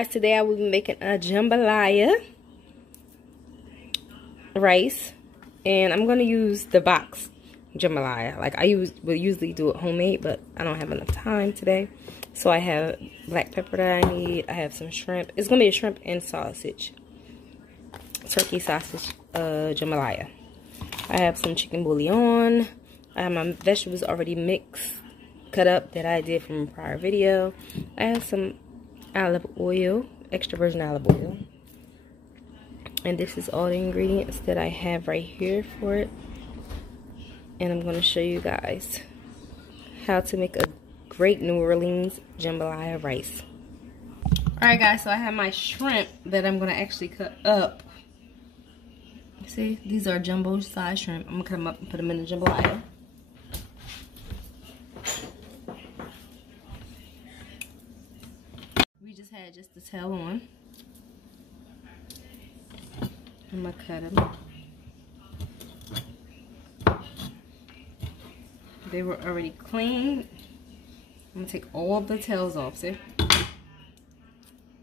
guys, today I will be making a jambalaya rice, and I'm gonna use the box jambalaya. Like would usually do it homemade, but I don't have enough time today. So I have black pepper that I need. I have some shrimp. It's gonna be a shrimp and sausage, turkey sausage jambalaya. I have some chicken bouillon. I have my vegetables already mixed, cut up, that I did from a prior video. I have some olive oil, extra virgin olive oil. And this is all the ingredients that I have right here for it. And I'm going to show you guys how to make a great New Orleans jambalaya rice. Alright guys, so I have my shrimp that I'm going to actually cut up. See, these are jumbo size shrimp. I'm going to cut them up and put them in the jambalaya. We just had just the tail on. I'm going to cut them. They were already clean. I'm going to take all of the tails off, see?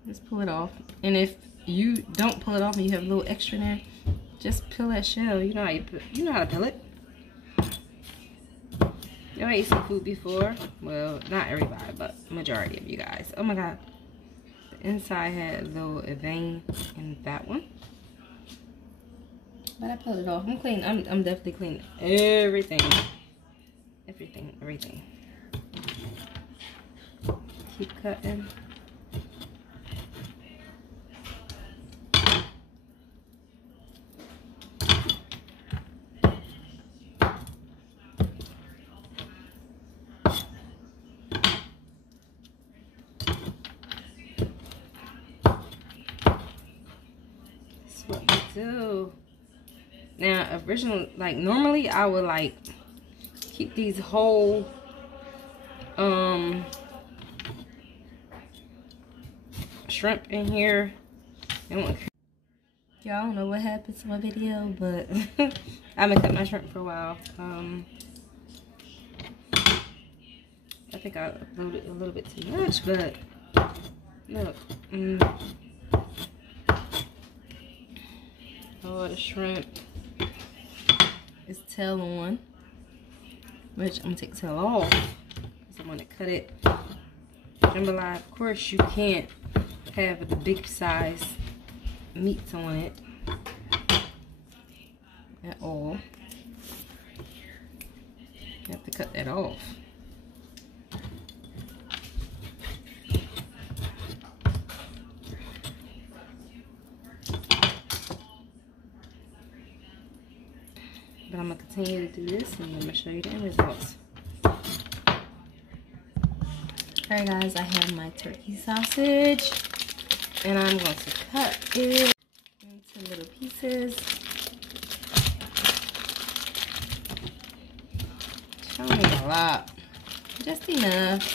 Just pull it off. And if you don't pull it off and you have a little extra in there, just peel that shell. You know how to peel it. Y'all ate some food before? Well, not everybody, but majority of you guys. Oh my god. The inside had a little vein in that one. But I pulled it off. I'm clean. I'm definitely clean. Everything. Everything. Keep cutting. That's what we do. Now, normally I would like keep these whole shrimp in here. Y'all don't know what happened to my video, but I've been cutting my shrimp for a while. I think I uploaded a little bit too much, but look. Oh, the shrimp is tail on, which I'm gonna take the tail off because I'm gonna cut it jambalaya. Of course, you can't have the big size meats on it at all. You have to cut that off. But I'm going to continue to do this, and I'm going to show you the end results. Alright guys, I have my turkey sausage, and I'm going to cut it into little pieces. Showing a lot. Just enough.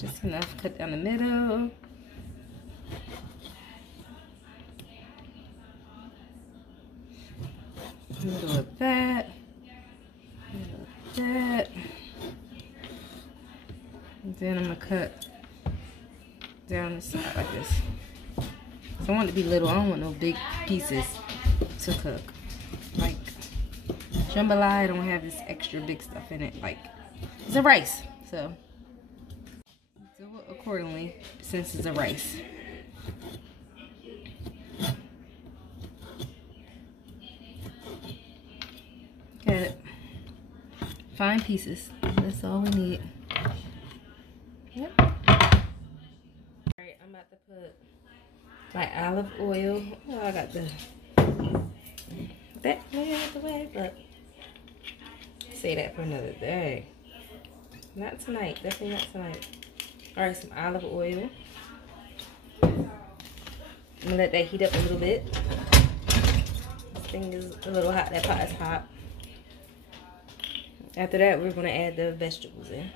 Just enough. Cut down the middle. Middle of that, middle of that, and then I'm gonna cut down the side like this. So I want it to be little. I don't want no big pieces to cook. Like jambalaya don't have this extra big stuff in it. Like it's a rice, so do it accordingly since it's a rice. Cut fine pieces. That's all we need. Yep. Alright, I'm about to put my olive oil. Oh, I got that way out the way, but say that for another day. Not tonight. Definitely not tonight. Alright, some olive oil. I'm gonna let that heat up a little bit. This thing is a little hot. That pot is hot. After that, we're going to add the vegetables in.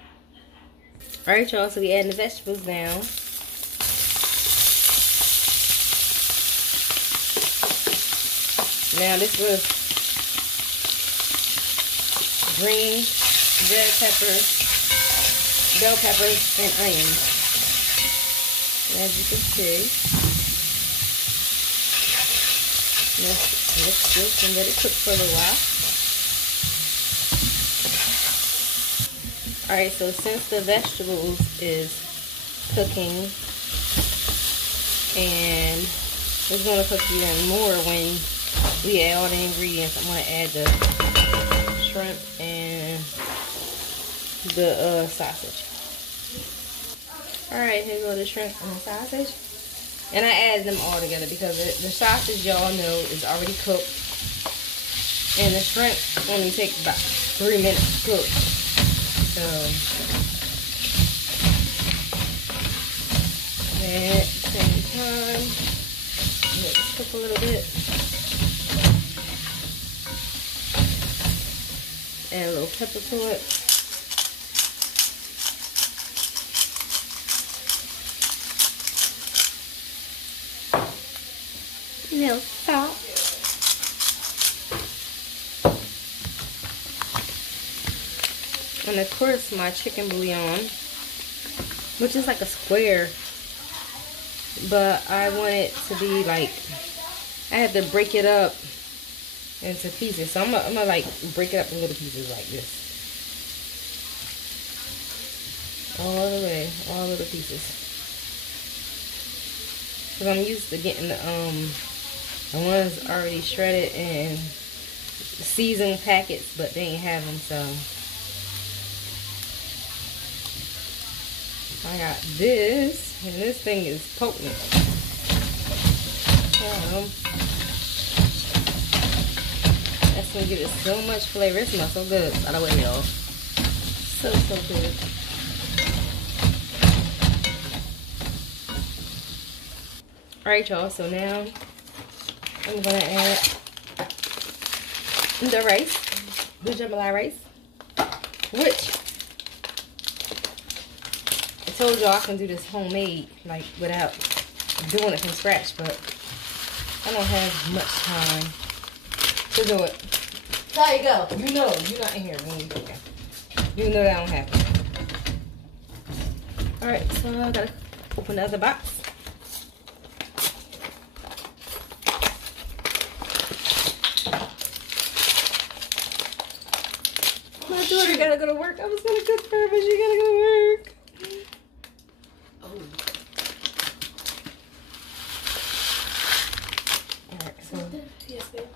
Alright, y'all, so we adding the vegetables now. Now, this was green, red peppers, bell peppers, and onions. as you can see. Let's this and let it cook for a little while. Alright, so since the vegetables is cooking, and it's going to cook even more when we add all the ingredients, I'm going to add the shrimp and the sausage. Alright, here go the shrimp and the sausage. And I added them all together because the sausage, y'all know, is already cooked. And the shrimp only takes about 3 minutes to cook. So, and at the same time, let it cook a little bit. Add a little pepper to it. A little salt. And of course my chicken bouillon, which is like a square, but I want it to be like, I have to break it up into pieces. So I'm gonna like break it up in little pieces like this. All the way, all little pieces. Because I'm used to getting the ones already shredded and seasoned packets, but they ain't have them, so I got this, and this thing is potent. That's gonna give it so much flavor. It smells so good. By the way, y'all, so good. All right, y'all. So now I'm gonna add the rice, the jambalaya rice, which I told y'all I can do this homemade, like without doing it from scratch, but I don't have much time to do it. So there you go. You know, you're not in here when you do it. You know that don't happen. All right, so I gotta open the other box. My daughter gotta go to work. I was gonna cook for her, but she gotta go to work. Oh. Alright, so. Yes, babe.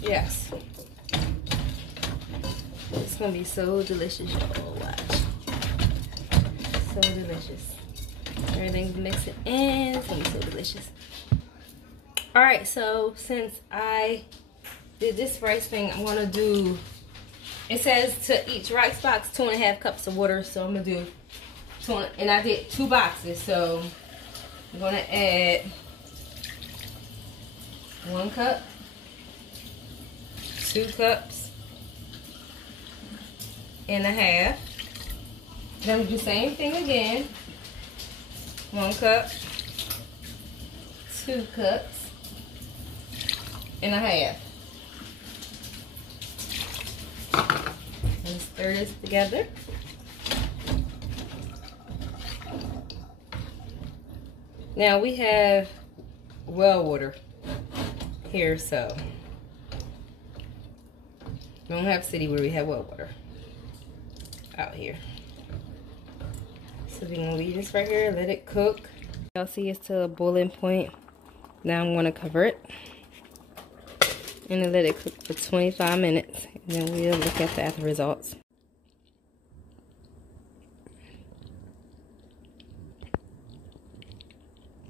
Yes. It's gonna be so delicious, y'all. Watch. So delicious. Everything's mixing in. It's gonna be so delicious. Alright, so since I did this rice thing, I'm gonna do, it says to each rice box 2.5 cups of water, so I'm gonna do and I did 2 boxes, so I'm gonna add 1 cup, 2 cups and a half. Then we do the same thing again. 1 cup, 2 cups and a half. And stir this together. Now we have well water here, so we don't have city where we have well water out here. So we're gonna leave this right here, let it cook. Y'all see it's to a boiling point. Now I'm gonna cover it and let it cook for 25 minutes, and then we'll look at the after results.